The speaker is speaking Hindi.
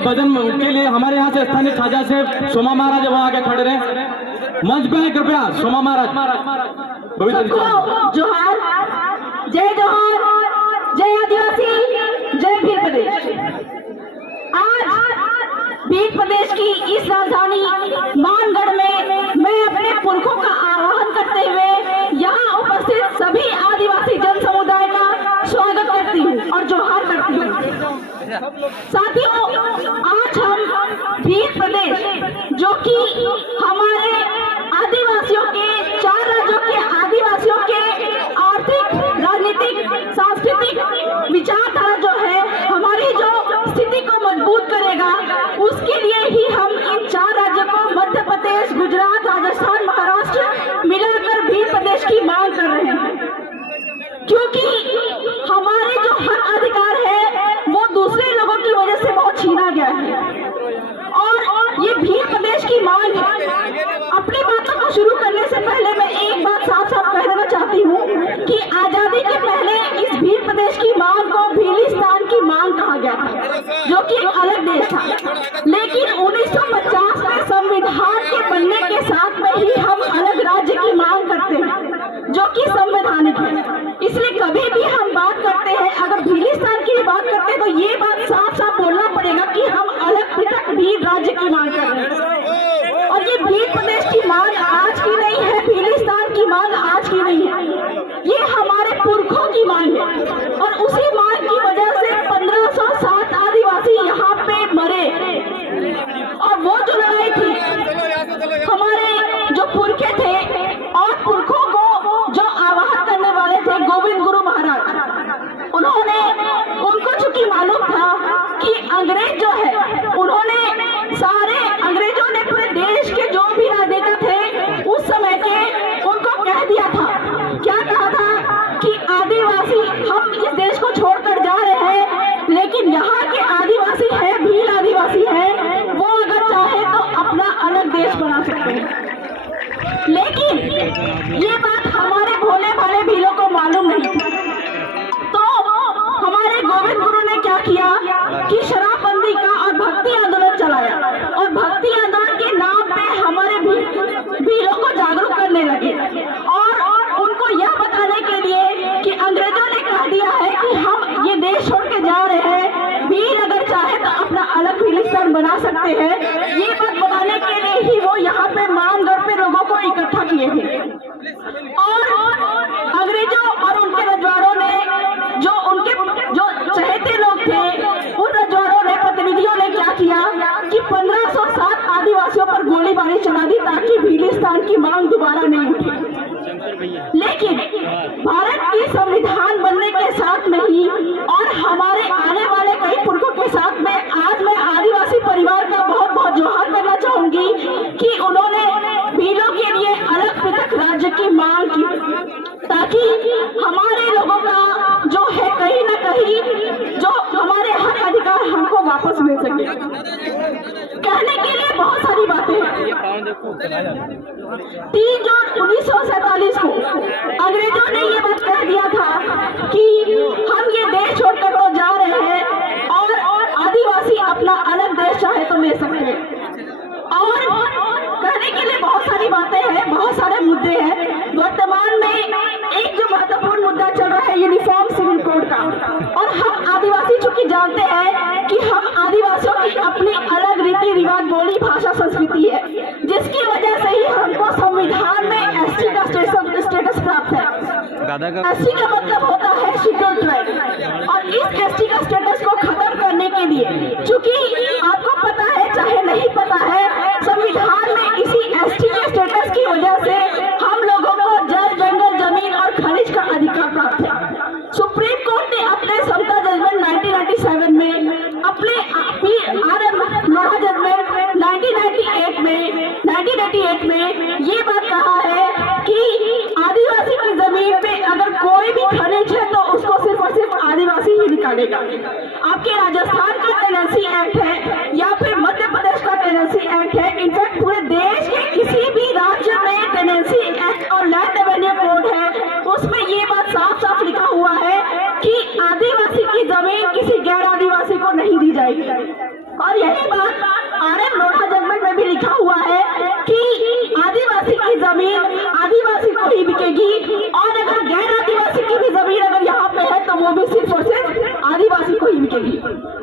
भजन के लिए हमारे यहाँ से स्थानीय खाजा से सोमा महाराज वहाँ आगे खड़े रहे, मंच पे है कृपया। सोमा महाराज जोहार, जय जोहार, जय आदिवासी, जय भील प्रदेश। आज भील प्रदेश की इस राजधानी मानगढ़ में मैं अपने पुरखों का आह्वान करते हुए यहाँ उपस्थित सभी आदिवासी जन समुदाय का स्वागत करती हूँ और जोहार करती हूँ। साथियों, आज हम भील प्रदेश जो कि हमारे आदिवासियों के, 4 राज्यों के आदिवासियों के आर्थिक, राजनीतिक, सांस्कृतिक विचारधारा जो है हमारी जो स्थिति को मजबूत करेगा, उसके लिए ही हम इन 4 राज्यों को मध्य प्रदेश, गुजरात, राजस्थान, महाराष्ट्र मिलाकर भील प्रदेश की मांग कर रहे हैं, क्योंकि हमारे जो हक अधिकार है वो दूसरे लोगों की वजह से बहुत छीना गया है और ये भील प्रदेश की मांग है। अपनी बातों को शुरू करने से पहले मैं एक बात साफ साफ कह देना चाहती हूँ कि आजादी के पहले इस भील प्रदेश की मांग को भीलिस्तान की मांग कहा गया था, जो कि एक अलग देश था। लेकिन 1950 में संविधान के बनने के साथ में ही हम अलग राज्य की मांग करते हैं, जो कि संवैधानिक है। इसलिए कभी भी हम बात करते हैं, अगर भीलिस्तान की बात करते हैं तो ये बात साफ साफ बोलना पड़ेगा कि हम अलग पृथक भील राज्य की मांग कर रहे हैं। और ये भील प्रदेश की मांग आज की नहीं है, भीलिस्तान की मांग आज की नहीं है, ये हमारे पुरखों की मांग है। और उसी मांग की वजह से 1507 आदिवासी यहाँ पे मरे और वो जो लड़ाई थी, हमारे जो पुरखे थे और पुरखों को जो आवाहन करने वाले थे गोविंद गुरु महाराज, उनको चूंकि मालूम था कि अंग्रेज जो है, अंग्रेजों ने पूरे देश के जो भी राजनेता थे उस समय के, उनको कह दिया था, क्या कहा था कि आदिवासी हम इस देश को छोड़कर जा रहे हैं, लेकिन यहाँ के आदिवासी है, भील आदिवासी है, वो अगर चाहे तो अपना अलग देश बना सकते हैं। लेकिन ये बात हमारे भोले भाले भीलों को मालूम नहीं थी। तो हमारे गोविंद गुरु ने क्या किया कि शराबबंदी का और भक्ति आंदोलन चलाया और भक्ति आंदोलन के नाम पे हमारे भीलों को जागरूक करने लगे और उनको यह बताने के लिए कि अंग्रेजों ने कह दिया है कि हम ये देश छोड़ के जा रहे हैं, भील अगर चाहे तो अपना अलग भीलिस्तान बना सकते हैं। ये बात बताने के लिए ही वो यहाँ पे मानगढ़ पे लोगों को इकट्ठा किए थे और अंग्रेजों और उनके रजवाड़ों ने, जो उनके जो चहेते लोग थे, उन रजवाड़ों ने, प्रतिनिधियों ने क्या किया कि 1507 आदिवासियों पर गोलीबारी चला दी ताकि भीलिस्तान की मांग दोबारा नहीं उठे। लेकिन भारत की संविधान बनने के साथ में ही और हमारे आने वाले कई पुरखों के साथ में आज मैं आदिवासी परिवार का बहुत बहुत जोहार करना चाहूंगी कि उन्होंने भीलों के लिए अलग पृथक राज्य की मांग की, ताकि हमारे लोगों का जो है कहीं ना कहीं जो हमारे हक अधिकार हमको वापस मिल सके। कहने के लिए बहुत सारी बातें हैं। 3 जून 1947 को अंग्रेजों ने ये बात कह दिया था कि हम ये देश छोड़कर तो जा रहे हैं और आदिवासी अपना अलग देश चाहे तो ले सकते हैं। और कहने के लिए बहुत सारी बातें हैं, बहुत सारे मुद्दे हैं। वर्तमान में एक जो महत्वपूर्ण मुद्दा चल रहा है यूनिफॉर्म सिविल कोड का, और हम आदिवासी चूंकि जानते हैं कि हम आदिवासियों की अपनी अलग रीति रिवाज, बोली, भाषा, संस्कृति है, जिसकी वजह से ही हमको संविधान में एसटी का स्टेटस प्राप्त है। एसटी का मतलब होता है शेड्यूल्ड ट्राइब, और इस एसटी का स्टेटस को खत्म करने के लिए, चूंकि आपको पता है चाहे नहीं पता है, संविधान में इसी एसटी के स्टेटस की वजह से हम लोगों को जल, जंगल, जमीन और खनिज का अधिकार प्राप्त है। सुप्रीम कोर्ट ने अपने समता जजमेंट 1997 में, अपने लोढ़ा जजमेंट 1998 में ये बात कहा है कि आदिवासी की जमीन पे अगर कोई भी खनिज है तो उसको सिर्फ और सिर्फ आदिवासी ही निकालेगा। आपके राजस्थान का टेनेंसी एक्ट है या फिर मध्य प्रदेश का टेनेंसी एक्ट है, इनफैक्ट पूरे देश के किसी भी राज्य में टेनेंसी एक्ट और लैंड रेवेन्यू कोड है, उसमें ये बात साफ साफ लिखा हुआ है कि जमीन किसी गैर आदिवासी को नहीं दी जाएगी। और यही बात आरएम लोढ़ा जजमेंट में भी लिखा हुआ है कि आदिवासी की जमीन आदिवासी को ही बिकेगी, और अगर गैर आदिवासी की भी जमीन अगर यहाँ पे है तो वो भी सिर्फ और सिर्फ आदिवासी को ही बिकेगी।